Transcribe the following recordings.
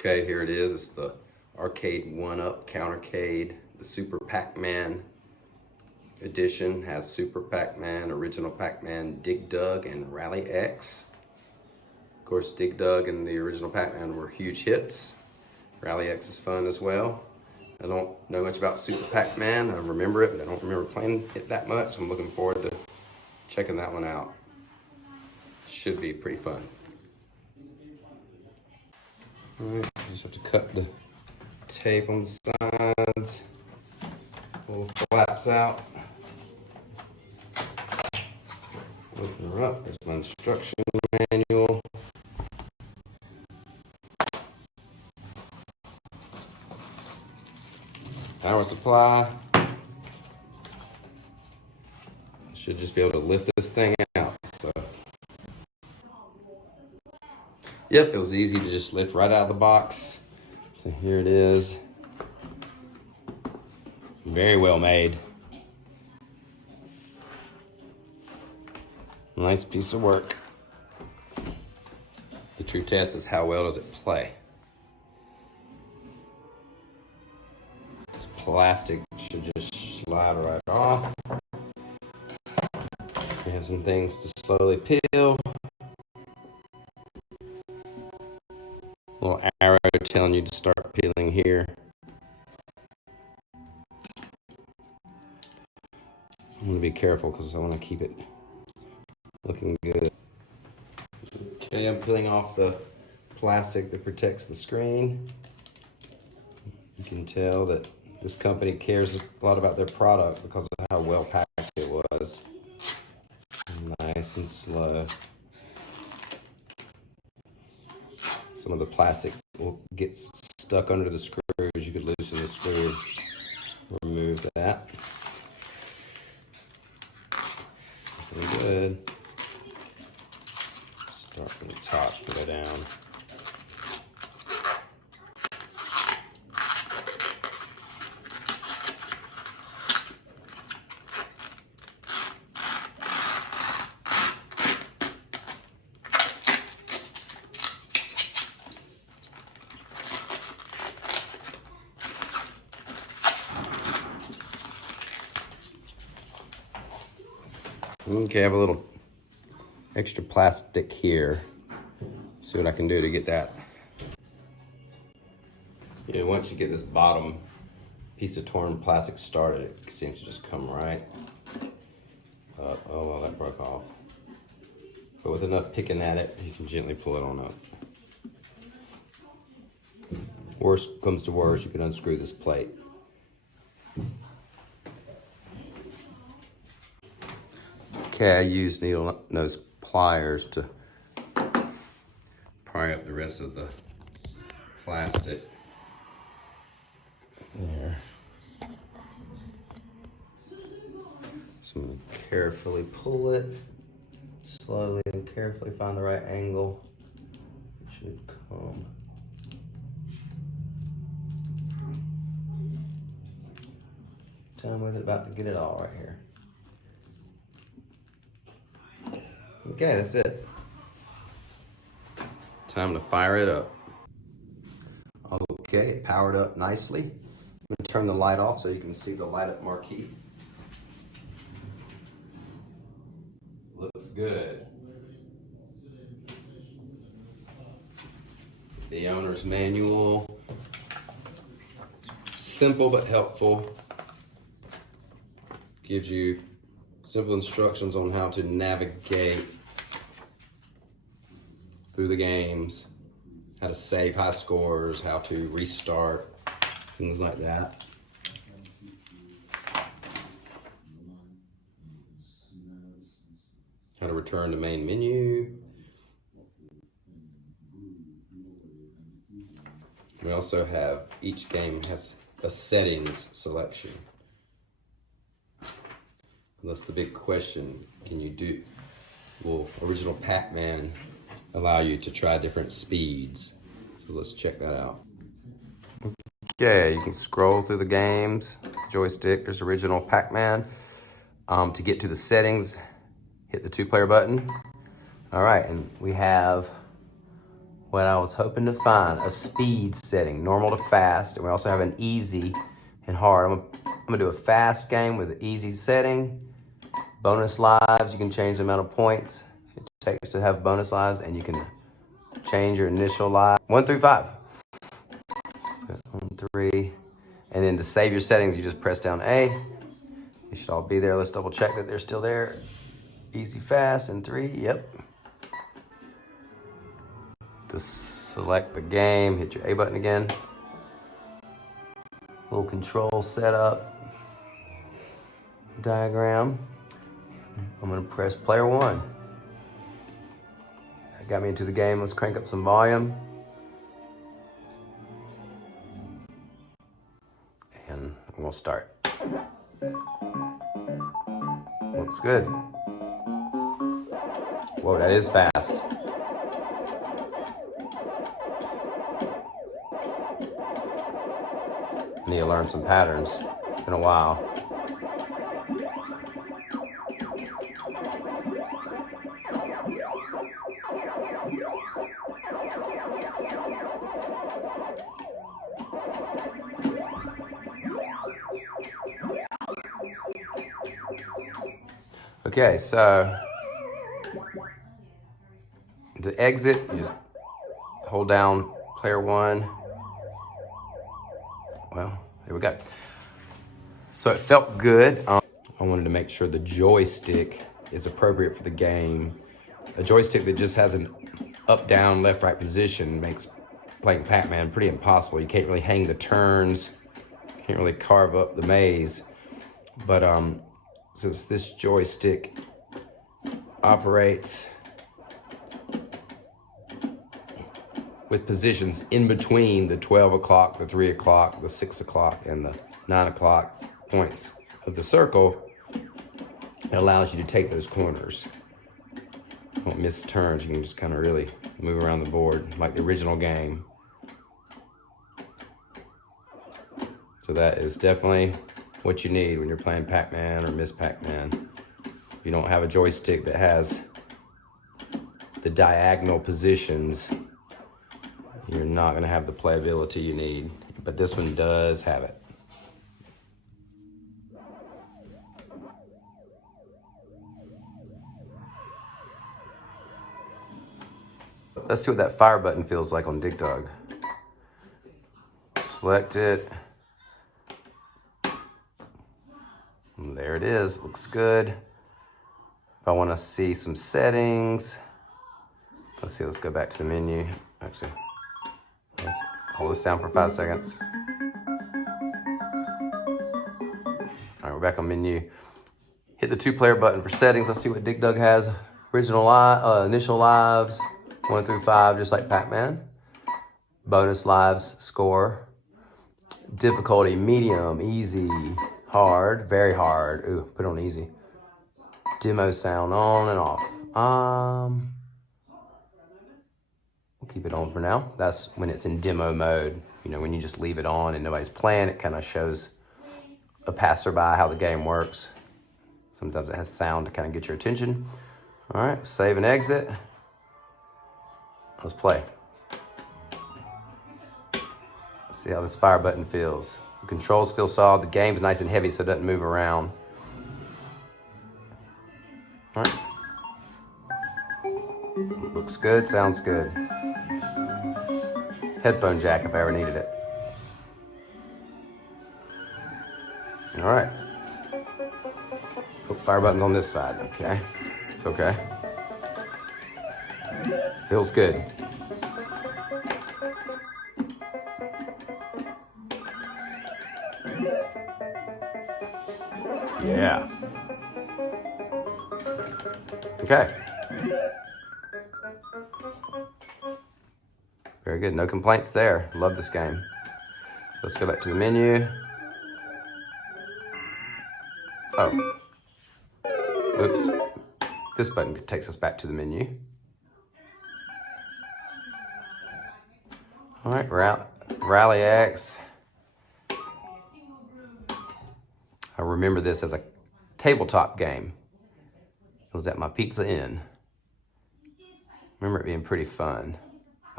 Okay, here it is. It's the Arcade 1-Up CounterCade. The Super Pac Man edition has Super Pac Man, Original Pac Man, Dig Dug, and Rally X. Of course, Dig Dug and the original Pac Man were huge hits. Rally X is fun as well. I don't know much about Super Pac Man. I remember it, but I don't remember playing it that much. I'm looking forward to checking that one out. Should be pretty fun. Alright, just have to cut the tape on the sides. Pull the flaps out. Open her up. There's my instruction manual. Power supply. Should just be able to lift this thing out. So, yep, it was easy to just lift right out of the box. So here it is. Very well made. Nice piece of work. The true test is how well does it play. This plastic should just slide right off. We have some things to slowly peel. Little arrow telling you to start peeling here. I'm gonna be careful because I want to keep it looking good. Okay, I'm peeling off the plastic that protects the screen. You can tell that this company cares a lot about their product because of how well packed it was. Nice and slow. Some of the plastic will get stuck under the screws. You could loosen the screws. Remove that. Pretty good. Start from the top, go down. Okay, I have a little extra plastic here. See what I can do to get that. Yeah, once you get this bottom piece of torn plastic started, it seems to just come right up. Oh, well, that broke off. But with enough picking at it, you can gently pull it on up. Worst comes to worst, you can unscrew this plate. Okay, I use needle nose pliers to pry up the rest of the plastic. There. So I'm going to carefully pull it, slowly and carefully find the right angle. It should come. Time with it, about to get it all right here. Okay, that's it. Time to fire it up. Okay, it powered up nicely. I'm gonna turn the light off so you can see the light up marquee. Looks good. The owner's manual. Simple but helpful. Gives you simple instructions on how to navigate through the games, how to save high scores, how to restart, things like that. How to return to main menu. We also have, each game has a settings selection. That's the big question. Will original Pac Man allow you to try different speeds? So let's check that out. Okay, you can scroll through the games. Joystick, there's original Pac Man. To get to the settings, hit the 2-player button. All right, and we have what I was hoping to find, a speed setting, normal to fast. And we also have an easy and hard. I'm gonna do a fast game with an easy setting. Bonus lives, you can change the amount of points it takes to have bonus lives, and you can change your initial life. 1 through 5. 1, 3. And then to save your settings, you just press down A. They should all be there. Let's double check that they're still there. Easy, fast, and 3, yep. To select the game, hit your A button again. Little control setup diagram. I'm gonna press player 1. That got me into the game. Let's crank up some volume. And we'll start. Looks good. Whoa, that is fast. Need to learn some patterns. It's been a while. Okay, so to exit, you just hold down player 1. Well, there we go. So it felt good. I wanted to make sure the joystick is appropriate for the game. A joystick that just has an up, down, left, right position makes playing Pac Man pretty impossible. You can't really hang the turns, can't really carve up the maze. But since this joystick operates with positions in between the 12 o'clock, the 3 o'clock, the 6 o'clock, and the 9 o'clock points of the circle, it allows you to take those corners. You won't miss turns. You can just kind of really move around the board like the original game. So that is definitely what you need when you're playing Pac Man or Miss Pac Man. If you don't have a joystick that has the diagonal positions, you're not going to have the playability you need. But this one does have it. Let's see what that fire button feels like on Dig Dug. Select it. And there it is. Looks good. If I want to see some settings, let's see. Let's go back to the menu. Actually, hold this down for 5 seconds. All right, we're back on menu. Hit the 2-player button for settings. Let's see what Dig Dug has. Original initial lives, 1 through 5, just like Pac Man. Bonus lives score. Difficulty medium, easy, hard, very hard. Ooh, put on easy. Demo sound on and off. We'll keep it on for now. That's when it's in demo mode. You know, when you just leave it on and nobody's playing, it kind of shows a passerby how the game works. Sometimes it has sound to kind of get your attention. All right, save and exit. Let's play. Let's see how this fire button feels. The controls feel solid. The game's nice and heavy so it doesn't move around. All right. Looks good, sounds good. Headphone jack if I ever needed it. All right. Oh, fire button's on this side, okay. It's okay. Feels good. Yeah. Okay. Very good. No complaints there. Love this game. Let's go back to the menu. Oh. Oops. This button takes us back to the menu. All right, Rally X. I remember this as a tabletop game. It was at my Pizza Inn. Remember it being pretty fun.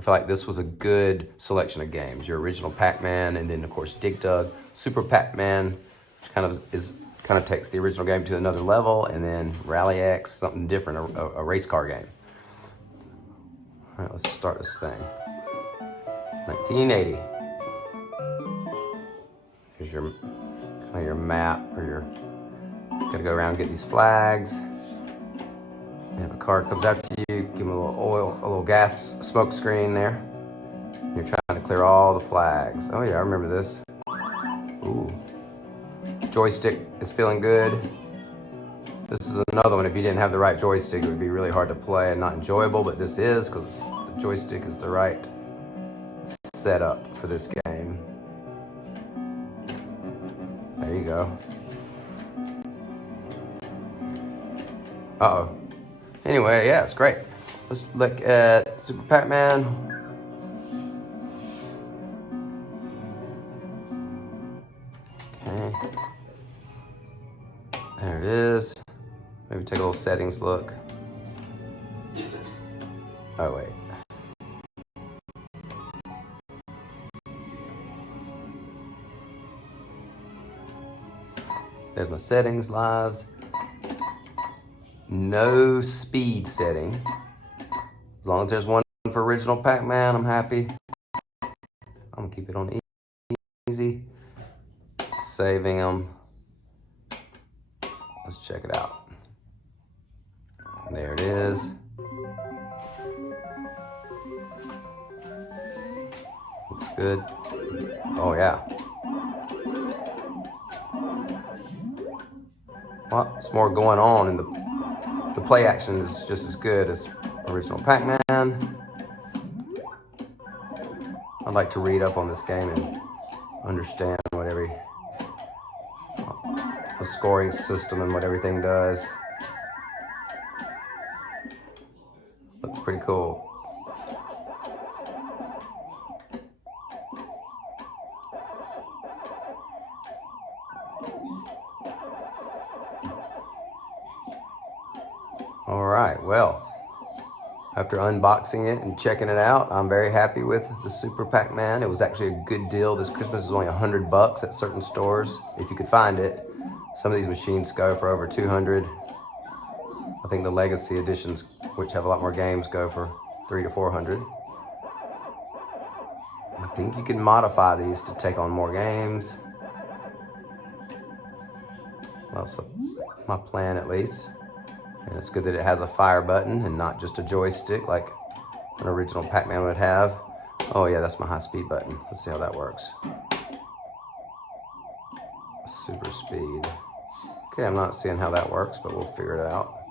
I feel like this was a good selection of games. Your original Pac Man, and then of course Dig Dug, Super Pac Man, which kind of takes the original game to another level, and then Rally X, something different, a race car game. All right, let's start this thing. 1980. Here's your kind of your map, or your gotta go around and get these flags. And if a car comes after you, give them a little oil, a little gas smoke screen there. You're trying to clear all the flags. Oh yeah, I remember this. Ooh. Joystick is feeling good. This is another one, if you didn't have the right joystick, it would be really hard to play and not enjoyable, but this is, because the joystick is the right setup for this game. There you go. Uh-oh. Anyway, yeah, it's great. Let's look at Super Pac Man. Okay. There it is. Maybe take a little settings look. Oh, wait. There's my settings, lives. No speed setting. As long as there's one for original Pac Man, I'm happy. I'm gonna keep it on easy. Saving them. Let's check it out. There it is. Looks good. Oh yeah. Lots more going on, and the play action is just as good as original Pac Man. I'd like to read up on this game and understand what the scoring system and what everything does. Looks pretty cool. All right, well, after unboxing it and checking it out, I'm very happy with the Super Pac Man. It was actually a good deal this Christmas. It was only $100 at certain stores, if you could find it. Some of these machines go for over 200. I think the Legacy editions, which have a lot more games, go for 300 to 400. I think you can modify these to take on more games. That's my plan, at least. And it's good that it has a fire button and not just a joystick like an original Pac Man would have. Oh yeah, that's my high speed button. Let's see how that works. Super speed. Okay, I'm not seeing how that works, but we'll figure it out.